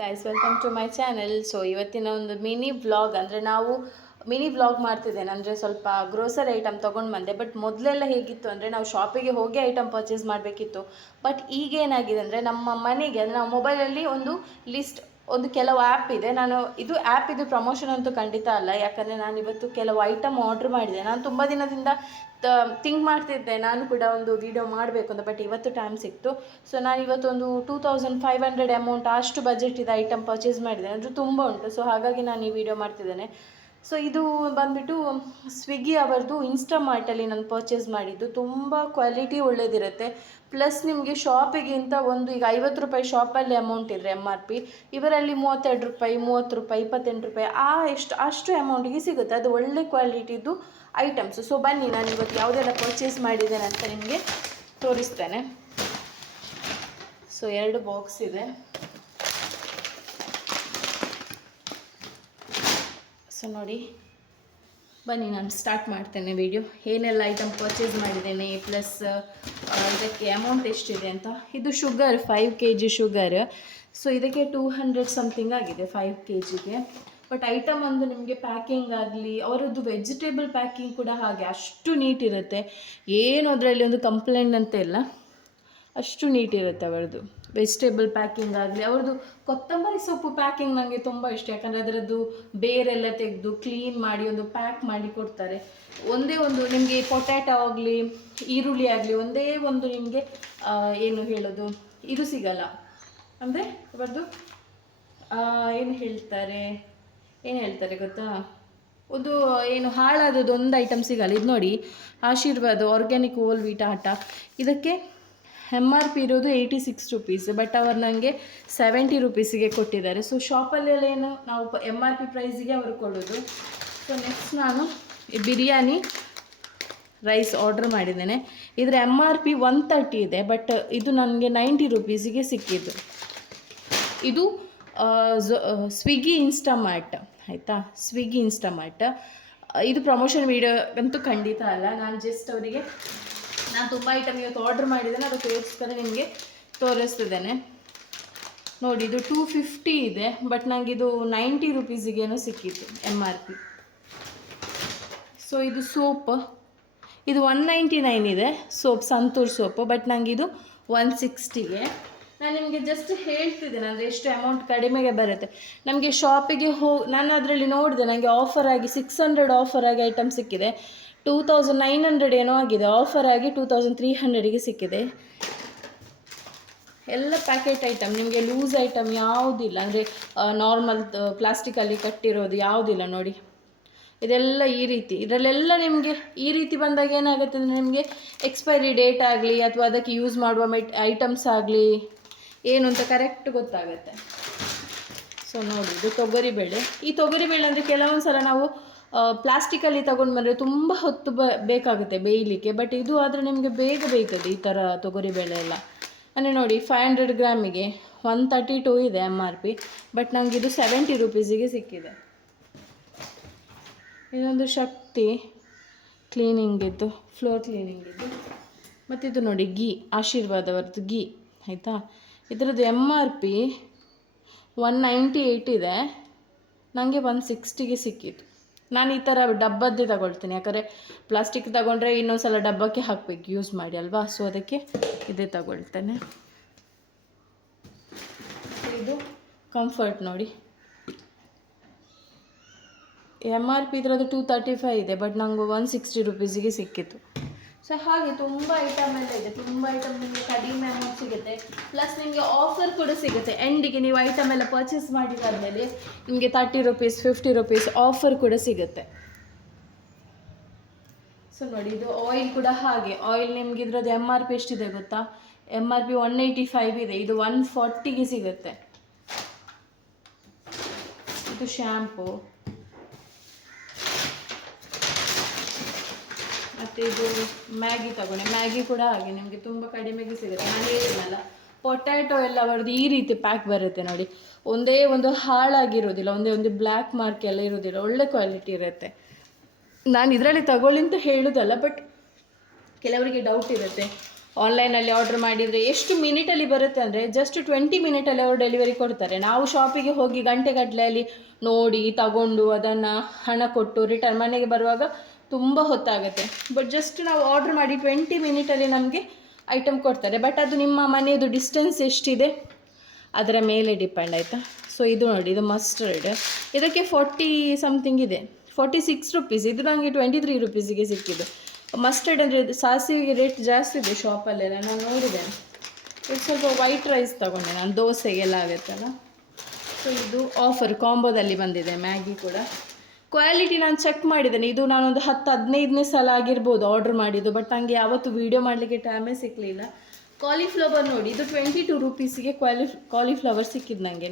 Guys welcome to my channel. So ಇವತ್ತಿನ ಒಂದು mini vlog, ಅಂದರೆ ನಾವು ಮಿನಿ ವ್ಲಾಗ್ ಮಾಡ್ತಿದ್ದೇನೆ. ಅಂದರೆ ಸ್ವಲ್ಪ ಗ್ರೋಸರಿ ಐಟಮ್ ತೊಗೊಂಡು ಬಂದೆ. ಬಟ್ ಮೊದಲೆಲ್ಲ ಹೇಗಿತ್ತು ಅಂದರೆ ನಾವು ಶಾಪಿಗೆ ಹೋಗಿ ಐಟಮ್ ಪರ್ಚೇಸ್ ಮಾಡಬೇಕಿತ್ತು. ಬಟ್ ಈಗ ಏನಾಗಿದೆ ಅಂದರೆ ನಮ್ಮ ಮನೆಗೆ, ಅಂದರೆ ನಾವು ಮೊಬೈಲಲ್ಲಿ ಒಂದು ಕೆಲವು ಆ್ಯಪ್ ಇದೆ. ನಾನು ಇದು ಆ್ಯಪ್ ಇದು ಪ್ರಮೋಷನ್ ಅಂತೂ ಖಂಡಿತ ಅಲ್ಲ, ಯಾಕಂದರೆ ನಾನು ಇವತ್ತು ಕೆಲವು ಐಟಮ್ ಆರ್ಡ್ರ್ ಮಾಡಿದೆ. ನಾನು ತುಂಬ ದಿನದಿಂದ ಥಿಂಕ್ ಮಾಡ್ತಿದ್ದೆ ನಾನು ಕೂಡ ಒಂದು ವಿಡಿಯೋ ಮಾಡಬೇಕು ಅಂತ, ಬಟ್ ಇವತ್ತು ಟೈಮ್ ಸಿಕ್ತು. ಸೊ ನಾನು ಇವತ್ತೊಂದು 2500 ಅಮೌಂಟ್ ಅಷ್ಟು ಬಜೆಟ್ ಇದೆ ಐಟಮ್ ಪರ್ಚೇಸ್ ಮಾಡಿದ್ದೇನೆ. ಅಂದರೆ ತುಂಬ ಉಂಟು. ಸೊ ಹಾಗಾಗಿ ನಾನು ಈ ವಿಡಿಯೋ ಮಾಡ್ತಿದ್ದೇನೆ. ಸೊ ಇದು ಬಂದುಬಿಟ್ಟು ಸ್ವಿಗ್ಗಿ ಅವರದು ಇನ್ಸ್ಟಾಮಾರ್ಟಲ್ಲಿ ನಾನು ಪರ್ಚೇಸ್ ಮಾಡಿದ್ದು. ತುಂಬ ಕ್ವಾಲಿಟಿ ಒಳ್ಳೆಯದಿರುತ್ತೆ. ಪ್ಲಸ್ ನಿಮಗೆ ಶಾಪಿಗಿಂತ ಈಗ 50 ರೂಪಾಯಿ ಶಾಪಲ್ಲಿ ಅಮೌಂಟ್ ಇದ್ದರೆ MRP, ಇವರಲ್ಲಿ 32 ರೂಪಾಯಿ, 30 ರೂಪಾಯಿ, 28 ರೂಪಾಯಿ ಅಷ್ಟು ಅಮೌಂಟಿಗೆ ಸಿಗುತ್ತೆ. ಅದು ಒಳ್ಳೆ ಕ್ವಾಲಿಟಿದು ಐಟಮ್ಸು. ಸೊ ಬನ್ನಿ, ನಾನು ಇವತ್ತು ಯಾವುದೆಲ್ಲ ಪರ್ಚೇಸ್ ಮಾಡಿದ್ದೇನೆ ಅಂತ ನಿಮಗೆ ತೋರಿಸ್ತೇನೆ. ಸೊ 2 ಬಾಕ್ಸ್ ಇದೆ. ಸೊ ನೋಡಿ, ಬನ್ನಿ ನಾನು ಸ್ಟಾರ್ಟ್ ಮಾಡ್ತೇನೆ ವಿಡಿಯೋ. ಏನೆಲ್ಲ ಐಟಮ್ ಪರ್ಚೇಸ್ ಮಾಡಿದ್ದೇನೆ, ಪ್ಲಸ್ ಇದಕ್ಕೆ ಅಮೌಂಟ್ ಎಷ್ಟಿದೆ ಅಂತ. ಇದು ಶುಗರ್ 5 kg ಶುಗರ್. ಸೊ ಇದಕ್ಕೆ 200 ಸಮಥಿಂಗ್ ಆಗಿದೆ 5 kgಗೆ. ಬಟ್ ಐಟಮ್ ಒಂದು ನಿಮಗೆ ಪ್ಯಾಕಿಂಗ್ ಆಗಲಿ, ಅವರದ್ದು ವೆಜಿಟೇಬಲ್ ಪ್ಯಾಕಿಂಗ್ ಕೂಡ ಹಾಗೆ ಅಷ್ಟು ನೀಟ್ ಇರುತ್ತೆ. ಏನು ಅದರಲ್ಲಿ ಒಂದು ಕಂಪ್ಲೇಂಟ್ ಅಂತ ಇಲ್ಲ, ಅಷ್ಟು ನೀಟ್ ಇರುತ್ತೆ ಅವರದ್ದು ವೆಜಿಟೇಬಲ್ ಪ್ಯಾಕಿಂಗ್ ಆಗಲಿ. ಅವ್ರದ್ದು ಕೊತ್ತಂಬರಿ ಸೊಪ್ಪು ಪ್ಯಾಕಿಂಗ್ ನನಗೆ ತುಂಬ ಇಷ್ಟ, ಯಾಕಂದರೆ ಅದರದ್ದು ಬೇರೆಲ್ಲ ತೆಗೆದು ಕ್ಲೀನ್ ಮಾಡಿ ಒಂದು ಪ್ಯಾಕ್ ಮಾಡಿ ಕೊಡ್ತಾರೆ. ಒಂದೇ ಒಂದು ನಿಮಗೆ ಪೊಟ್ಯಾಟೊ ಆಗಲಿ, ಈರುಳ್ಳಿ ಆಗಲಿ, ಒಂದೇ ಒಂದು ನಿಮಗೆ ಏನು ಹೇಳೋದು ಇದು ಸಿಗಲ್ಲ. ಅಂದರೆ ಅವರದ್ದು ಏನು ಹೇಳ್ತಾರೆ ಗೊತ್ತಾ, ಒಂದು ಹಾಳಾದದ್ದು ಒಂದು ಐಟಮ್ ಸಿಗಲ್ಲ. ಇದು ನೋಡಿ, ಆಶೀರ್ವಾದ ಆರ್ಗ್ಯಾನಿಕ್ ಹೋಲ್ ವೀಟ್ ಆಟ. ಇದಕ್ಕೆ MRP ಇರೋದು 86 ರುಪೀಸ್, ಬಟ್ ಅವರು ನನಗೆ 70 ರುಪೀಸಿಗೆ ಕೊಟ್ಟಿದ್ದಾರೆ. ಸೊ ಶಾಪಲ್ಲೆಲ್ಲ ನಾವು MRP ಪ್ರೈಸಿಗೆ ಅವರು ಕೊಡೋದು. ಸೊ ನೆಕ್ಸ್ಟ್ ನಾನು ಬಿರಿಯಾನಿ ರೈಸ್ ಆರ್ಡ್ರ್ ಮಾಡಿದ್ದೇನೆ. ಇದರ MRP 130 ಇದೆ, ಬಟ್ ಇದು ನನಗೆ 90 ರುಪೀಸಿಗೆ ಸಿಕ್ಕಿದ್ದು. ಇದು ಸ್ವಿಗ್ಗಿ ಇನ್ಸ್ಟಾಮಾರ್ಟ್, ಆಯಿತಾ, ಸ್ವಿಗ್ಗಿ ಇನ್ಸ್ಟಾಮಾರ್ಟ್. ಇದು ಪ್ರಮೋಷನ್ ವೀಡಿಯೋ ಅಂತೂ ಖಂಡಿತ ಅಲ್ಲ. ನಾನು ತುಂಬ ಐಟಮ್ ಇವತ್ತು ಆರ್ಡ್ರ್ ಮಾಡಿದ್ದೇನೆ, ಅದಕ್ಕೋಸ್ಕರ ನಿಮಗೆ ತೋರಿಸ್ತಿದ್ದೇನೆ. ನೋಡಿ, ಇದು 250 ಇದೆ, ಬಟ್ ನನಗೆ ಇದು 90 ರುಪೀಸಿಗೇನೋ ಸಿಕ್ಕಿತ್ತು MRP. ಸೊ ಇದು ಸೋಪ್, ಇದು 199 ಇದೆ ಸೋಪ್, ಸಂತೂರ್ ಸೋಪು, ಬಟ್ ನನಗೆ ಇದು 160ಗೆ. ನಾನು ನಿಮಗೆ ಜಸ್ಟ್ ಹೇಳ್ತಿದ್ದೇನೆ, ಅಂದರೆ ಎಷ್ಟು ಅಮೌಂಟ್ ಕಡಿಮೆಗೆ ಬರುತ್ತೆ ನಮಗೆ ಶಾಪಿಗೆ ನಾನು ಅದರಲ್ಲಿ ನೋಡಿದೆ, ನನಗೆ ಆಫರ್ ಆಗಿ 600 ಆಫರ್ ಆಗಿ ಐಟಮ್ ಸಿಕ್ಕಿದೆ. 2900 ಏನೋ ಆಗಿದೆ, ಆಫರ್ ಆಗಿ 2300ಗೆ ಸಿಕ್ಕಿದೆ. ಎಲ್ಲ ಪ್ಯಾಕೆಟ್ ಐಟಮ್, ನಿಮಗೆ ಲೂಸ್ ಐಟಮ್ ಯಾವುದಿಲ್ಲ, ಅಂದರೆ ನಾರ್ಮಲ್ ಪ್ಲಾಸ್ಟಿಕಲ್ಲಿ ಕಟ್ಟಿರೋದು ಯಾವುದಿಲ್ಲ. ನೋಡಿ, ಇದೆಲ್ಲ ಈ ರೀತಿ. ಇದರಲ್ಲೆಲ್ಲ ನಿಮಗೆ ಈ ರೀತಿ ಬಂದಾಗ ಏನಾಗುತ್ತೆ ಅಂದರೆ ನಿಮಗೆ ಎಕ್ಸ್ಪೈರಿ ಡೇಟ್ ಆಗಲಿ ಅಥವಾ ಅದಕ್ಕೆ ಯೂಸ್ ಮಾಡುವ ಐಟಮ್ಸ್ ಆಗಲಿ ಏನು ಅಂತ ಕರೆಕ್ಟ್ ಗೊತ್ತಾಗುತ್ತೆ. ಸೊ ನೋಡಿ, ಇದು ತೊಗರಿಬೇಳೆ. ಈ ತೊಗರಿಬೇಳೆ ಅಂದರೆ ಕೆಲವೊಂದು ಸಲ ನಾವು ಪ್ಲಾಸ್ಟಿಕಲ್ಲಿ ತಗೊಂಡು ಬಂದರೆ ತುಂಬ ಹೊತ್ತು ಬೇಕಾಗುತ್ತೆ ಬೇಯಲಿಕ್ಕೆ. ಬಟ್ ಇದು ಆದರೆ ನಿಮಗೆ ಬೇಗ ಬೇಯ್ತದೆ ಈ ಥರ ತೊಗರಿಬೇಳೆ ಎಲ್ಲ. ಅಂದರೆ ನೋಡಿ, 500 ಗ್ರಾಮಿಗೆ 132 ಇದೆ MRP, ಬಟ್ ನನಗೆ ಇದು 70 ರುಪೀಸಿಗೆ ಸಿಕ್ಕಿದೆ. ಇದೊಂದು ಶಕ್ತಿ ಕ್ಲೀನಿಂಗಿದ್ದು, ಫ್ಲೋರ್ ಕ್ಲೀನಿಂಗಿದ್ದು. ಮತ್ತು ಇದು ನೋಡಿ, ಗೀ, ಆಶೀರ್ವಾದವರದ್ದು ಗೀ, ಆಯಿತಾ. ಇದರದ್ದು MRP 198 ಇದೆ, ನನಗೆ 160ಗೆ ಸಿಕ್ಕಿತ್ತು. ನಾನು ಈ ಥರ ಡಬ್ಬದ್ದೇ ತಗೊಳ್ತೀನಿ, ಯಾಕಂದರೆ ಪ್ಲಾಸ್ಟಿಕ್ ತಗೊಂಡ್ರೆ ಇನ್ನೊಂದು ಸಲ ಡಬ್ಬಕ್ಕೆ ಹಾಕಬೇಕು ಯೂಸ್ ಮಾಡಿ ಅಲ್ವಾ. ಸೊ ಅದಕ್ಕೆ ಇದೇ ತಗೊಳ್ತೇನೆ. ಇದು ಕಂಫರ್ಟ್ ನೋಡಿ, MRP ಇದರದ್ದು 235 ಇದೆ, ಬಟ್ ನನಗೆ 160 ರುಪೀಸಿಗೆ ಸಿಕ್ಕಿತ್ತು. ಸೊ ಹಾಗೆ ತುಂಬ ಐಟಮ್ ಎಲ್ಲ ಇದೆ. ತುಂಬ ಐಟಮ್ ನಿಮಗೆ ಕಡಿಮೆ ಅಮೌಂಟ್ ಸಿಗುತ್ತೆ, ಪ್ಲಸ್ ನಿಮಗೆ ಆಫರ್ ಕೂಡ ಸಿಗುತ್ತೆ. ಎಂಡಿಗೆ ನೀವು ಐಟಮ್ ಎಲ್ಲ ಪರ್ಚೇಸ್ ಮಾಡಿದಾದ್ಮೇಲೆ ನಿಮಗೆ 30 ರುಪೀಸ್ 50 ರುಪೀಸ್ ಆಫರ್ ಕೂಡ ಸಿಗುತ್ತೆ. ಸೊ ನೋಡಿ, ಇದು ಆಯಿಲ್ ಕೂಡ ಹಾಗೆ. ಆಯಿಲ್ ನಿಮಗೆ ಇದರದ್ದು MRP ಎಷ್ಟಿದೆ ಗೊತ್ತಾ, MRP 185 ಇದೆ, ಇದು 140ಗೆ ಸಿಗುತ್ತೆ. ಇದು ಶ್ಯಾಂಪು, ಮತ್ತು ಇದು ಮ್ಯಾಗಿ ತಗೊಂಡೆ. ಮ್ಯಾಗಿ ಕೂಡ ಹಾಗೆ ನಿಮಗೆ ತುಂಬ ಕಡಿಮೆಗೆ ಸಿಗುತ್ತೆ. ನಾನು ಹೇಳಿದ್ನಲ್ಲ, ಪೊಟ್ಯಾಟೊ ಎಲ್ಲ ಅವರದ್ದು ಈ ರೀತಿ ಪ್ಯಾಕ್ ಬರುತ್ತೆ ನೋಡಿ. ಒಂದೇ ಒಂದು ಹಾಳಾಗಿರೋದಿಲ್ಲ, ಒಂದೇ ಬ್ಲ್ಯಾಕ್ ಮಾರ್ಕ್ ಎಲ್ಲ ಇರೋದಿಲ್ಲ, ಒಳ್ಳೆ ಕ್ವಾಲಿಟಿ ಇರುತ್ತೆ. ನಾನು ಇದರಲ್ಲಿ ತಗೊಳ್ಳಿ ಅಂತ ಹೇಳೋದಲ್ಲ, ಬಟ್ ಕೆಲವರಿಗೆ ಡೌಟ್ ಇರುತ್ತೆ, ಆನ್ಲೈನಲ್ಲಿ ಆರ್ಡ್ರ್ ಮಾಡಿದರೆ ಎಷ್ಟು ಮಿನಿಟಲ್ಲಿ ಬರುತ್ತೆ ಅಂದರೆ ಜಸ್ಟ್ 20 ಮಿನಿಟಲ್ಲಿ ಅವರು ಡೆಲಿವರಿ ಕೊಡ್ತಾರೆ. ನಾವು ಶಾಪಿಗೆ ಹೋಗಿ ಗಂಟೆಗಟ್ಟಲೆ ಅಲ್ಲಿ ನೋಡಿ ತಗೊಂಡು ಅದನ್ನು ಹಣ ಕೊಟ್ಟು ರಿಟರ್ನ್ ಮನೆಗೆ ಬರುವಾಗ ತುಂಬ ಹೊತ್ತಾಗುತ್ತೆ. ಬಟ್ ಜಸ್ಟ್ ನಾವು ಆರ್ಡ್ರ್ ಮಾಡಿ 20 ಮಿನಿಟಲ್ಲಿ ನಮಗೆ ಐಟಮ್ ಕೊಡ್ತಾರೆ. ಬಟ್ ಅದು ನಿಮ್ಮ ಮನೆಯದು ಡಿಸ್ಟೆನ್ಸ್ ಎಷ್ಟಿದೆ ಅದರ ಮೇಲೆ ಡಿಪೆಂಡ್ ಆಯಿತಾ. ಸೊ ಇದು ನೋಡಿ, ಇದು ಮಸ್ಟರ್ಡ್, ಇದಕ್ಕೆ 40 ಸಮಥಿಂಗ್ ಇದೆ, 46 ರುಪೀಸ್. ಇದು ನನಗೆ 23 ರುಪೀಸಿಗೆ ಸಿಕ್ಕಿದ್ದು. ಮಸ್ಟರ್ಡ್ ಅಂದರೆ ಸಾಸಿವೆಗೆ ರೇಟ್ ಜಾಸ್ತಿ ಇದೆ ಶಾಪಲ್ಲೆಲ್ಲ, ನಾನು ನೋಡಿದ್ದೇನೆ. ಇದು ಸ್ವಲ್ಪ ವೈಟ್ ರೈಸ್ ತೊಗೊಂಡೆ ನಾನು, ದೋಸೆಗೆಲ್ಲ ಆಗುತ್ತಲ್ಲ. ಸೊ ಇದು ಆಫರ್ ಕಾಂಬೋದಲ್ಲಿ ಬಂದಿದೆ. ಮ್ಯಾಗಿ ಕೂಡ ಕ್ವಾಲಿಟಿ ನಾನು ಚೆಕ್ ಮಾಡಿದ್ದೇನೆ. ಇದು ನಾನೊಂದು 10-15ನೇ ಸಲ ಆಗಿರ್ಬೋದು ಆರ್ಡ್ರ್ ಮಾಡಿದ್ದು. ಬಟ್ ನನಗೆ ಯಾವತ್ತೂ ವೀಡಿಯೋ ಮಾಡಲಿಕ್ಕೆ ಟೈಮೇ ಸಿಕ್ಕಲಿಲ್ಲ. ಕಾಲಿಫ್ಲವರ್ ನೋಡಿ, ಇದು 22 ರುಪೀಸಿಗೆ ಕಾಲಿಫ್ಲವರ್ ಸಿಕ್ಕಿದ್ದು ನನಗೆ.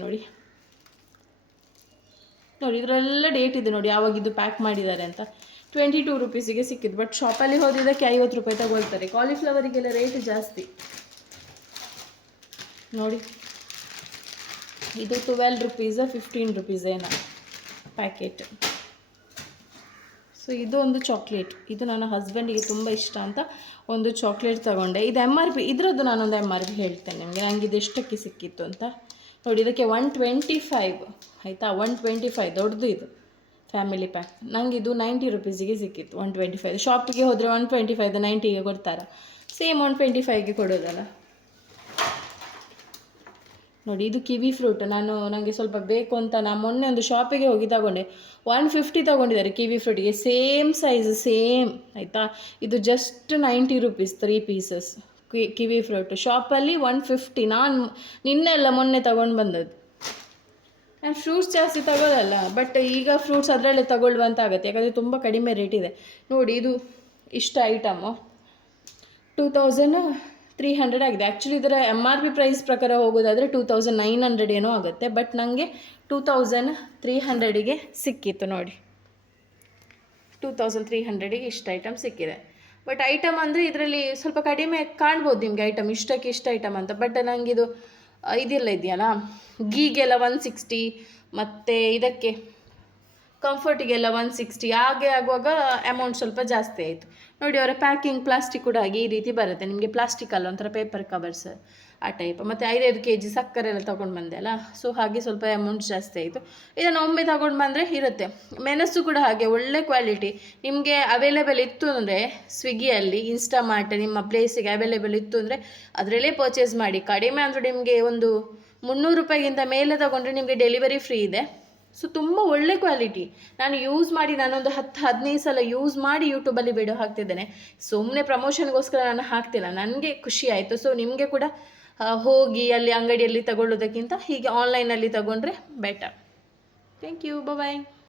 ನೋಡಿ ಇದರೆಲ್ಲ ಡೇಟ್ ಇದೆ ನೋಡಿ, ಯಾವಾಗಿದ್ದು ಪ್ಯಾಕ್ ಮಾಡಿದ್ದಾರೆ ಅಂತ. 22 ರುಪೀಸಿಗೆ ಸಿಕ್ಕಿದ್ದು. ಬಟ್ ಶಾಪಲ್ಲಿ ಹೋದಿದ್ದಕ್ಕೆ 50 ರೂಪಾಯಿ ತಗೊಳ್ತಾರೆ. ಕಾಲಿಫ್ಲವರಿಗೆಲ್ಲ ರೇಟ್ ಜಾಸ್ತಿ ನೋಡಿ. ಇದು 12 ರುಪೀಸ 15 ರುಪೀಸ್ ಏನೋ ಪ್ಯಾಕೆಟ್. ಸೊ ಇದು ಒಂದು ಚಾಕ್ಲೇಟ್, ಇದು ನನ್ನ ಹಸ್ಬೆಂಡಿಗೆ ತುಂಬ ಇಷ್ಟ ಅಂತ ಒಂದು ಚಾಕ್ಲೇಟ್ ತಗೊಂಡೆ. ಇದು MRP, ಇದರದ್ದು ನಾನೊಂದು MRP ಹೇಳ್ತೇನೆ ನಿಮಗೆ, ನನಗೆ ಇದು ಎಷ್ಟಕ್ಕೆ ಸಿಕ್ಕಿತ್ತು ಅಂತ ನೋಡಿ. ಇದಕ್ಕೆ 125 ಆಯಿತಾ, 125 ದೊಡ್ಡದು ಇದು ಫ್ಯಾಮಿಲಿ ಪ್ಯಾಕ್. ನನಗೆ ಇದು 90 ರುಪೀಸಿಗೆ ಸಿಕ್ಕಿತ್ತು. 125 ಶಾಪಿಗೆ ಹೋದರೆ 125 90ಗೆ ಕೊಡ್ತಾರೆ, ಸೇಮ್ 125ಗೆ ಕೊಡೋದಲ್ಲ. ನೋಡಿ ಇದು ಕಿವಿ ಫ್ರೂಟ್, ನನಗೆ ಸ್ವಲ್ಪ ಬೇಕು ಅಂತ ನಾನು ಮೊನ್ನೆ ಒಂದು ಶಾಪಿಗೆ ಹೋಗಿ ತಗೊಂಡೆ. 150 ತಗೊಂಡಿದ್ದಾರೆ ಕಿವಿ ಫ್ರೂಟಿಗೆ, ಸೇಮ್ ಸೈಜ್ ಸೇಮ್ ಆಯಿತಾ. ಇದು just 90 rupees 3 pieces kiwi fruit. ಶಾಪಲ್ಲಿ 150. ನಾನು ನಿನ್ನೆಲ್ಲ ಮೊನ್ನೆ ತಗೊಂಡು ಬಂದದ್ದು. ನಾನು ಫ್ರೂಟ್ಸ್ ಜಾಸ್ತಿ ತಗೊಳ್ಳಲ್ಲ, ಬಟ್ ಈಗ ಫ್ರೂಟ್ಸ್ ಅದರಲ್ಲೇ ತಗೊಳ್ಳುವಂತ ಆಗುತ್ತೆ, ಯಾಕಂದರೆ ತುಂಬ ಕಡಿಮೆ ರೇಟ್ ಇದೆ. ನೋಡಿ ಇದು ಇಷ್ಟ ಐಟಮು 2300 ಆಗಿದೆ. ಆ್ಯಕ್ಚುಲಿ ಇದರ MRP ಪ್ರೈಸ್ ಪ್ರಕಾರ ಹೋಗೋದಾದರೆ 2900 ಏನೋ ಆಗುತ್ತೆ. ಬಟ್ ನನಗೆ 2300ಗೆ ಸಿಕ್ಕಿತ್ತು ನೋಡಿ. 2300ಗೆ ಇಷ್ಟು ಐಟಮ್ ಸಿಕ್ಕಿದೆ. ಬಟ್ ಐಟಮ್ ಅಂದರೆ ಇದರಲ್ಲಿ ಸ್ವಲ್ಪ ಕಡಿಮೆ ಕಾಣ್ಬೋದು ನಿಮಗೆ ಐಟಮ್, ಇಷ್ಟಕ್ಕೆ ಇಷ್ಟ ಐಟಮ್ ಅಂತ. ಬಟ್ ನನಗಿದು ಇದೆಲ್ಲ ಇದೆಯಲ್ಲ, ಗೀಗೆಲ್ಲ 160 ಮತ್ತು ಇದಕ್ಕೆ ಕಂಫರ್ಟಿಗೆಲ್ಲ 160 ಹಾಗೆ ಆಗುವಾಗ ಅಮೌಂಟ್ ಸ್ವಲ್ಪ ಜಾಸ್ತಿ ಆಯಿತು ನೋಡಿ. ಅವರ ಪ್ಯಾಕಿಂಗ್ ಪ್ಲಾಸ್ಟಿಕ್ ಕೂಡ ಹಾಗೆ ಈ ರೀತಿ ಬರುತ್ತೆ ನಿಮಗೆ, ಪ್ಲಾಸ್ಟಿಕ್ ಅಲ್ಲ ಒಂಥರ ಪೇಪರ್ ಕವರ್ಸ್ ಆ ಟೈಪ್. ಮತ್ತು 5 kg ಸಕ್ಕರೆ ಎಲ್ಲ ತೊಗೊಂಡು ಬಂದೆ ಅಲ್ಲ, ಸೊ ಹಾಗೆ ಸ್ವಲ್ಪ ಅಮೌಂಟ್ ಜಾಸ್ತಿ ಆಯಿತು. ಇದನ್ನು ಒಮ್ಮೆ ತೊಗೊಂಡು ಬಂದರೆ ಇರುತ್ತೆ. ಮೆಣಸು ಕೂಡ ಹಾಗೆ ಒಳ್ಳೆ ಕ್ವಾಲಿಟಿ ನಿಮಗೆ ಅವೈಲೇಬಲ್ ಇತ್ತು ಅಂದರೆ ಸ್ವಿಗ್ಗಿಯಲ್ಲಿ, ಇನ್ಸ್ಟಾಮಾರ್ಟ್ ನಿಮ್ಮ ಪ್ಲೇಸಿಗೆ ಅವೈಲೇಬಲ್ ಇತ್ತು ಅಂದರೆ ಅದರಲ್ಲೇ ಪರ್ಚೇಸ್ ಮಾಡಿ. ಕಡಿಮೆ ಅಂದರೆ ನಿಮಗೆ ಒಂದು 300 ರೂಪಾಯಿಗಿಂತ ಮೇಲೆ ತೊಗೊಂಡ್ರೆ ನಿಮಗೆ ಡೆಲಿವರಿ ಫ್ರೀ ಇದೆ. ಸೊ ತುಂಬ ಒಳ್ಳೆ ಕ್ವಾಲಿಟಿ. ನಾನು ಯೂಸ್ ಮಾಡಿ ನಾನೊಂದು 10-15 ಸಲ ಯೂಸ್ ಮಾಡಿ ಯೂಟ್ಯೂಬಲ್ಲಿ ವಿಡಿಯೋ ಹಾಕ್ತಿದ್ದೇನೆ. ಸುಮ್ಮನೆ ಪ್ರಮೋಷನ್ಗೋಸ್ಕರ ನಾನು ಹಾಕ್ತಿಲ್ಲ, ನನಗೆ ಖುಷಿ ಆಯಿತು. ಸೊ ನಿಮಗೆ ಕೂಡ ಹೋಗಿ ಅಲ್ಲಿ ಅಂಗಡಿಯಲ್ಲಿ ತಗೊಳ್ಳೋದಕ್ಕಿಂತ ಹೀಗೆ ಆನ್ಲೈನಲ್ಲಿ ತಗೊಂಡ್ರೆ ಬೆಟರ್. Thank you, bye.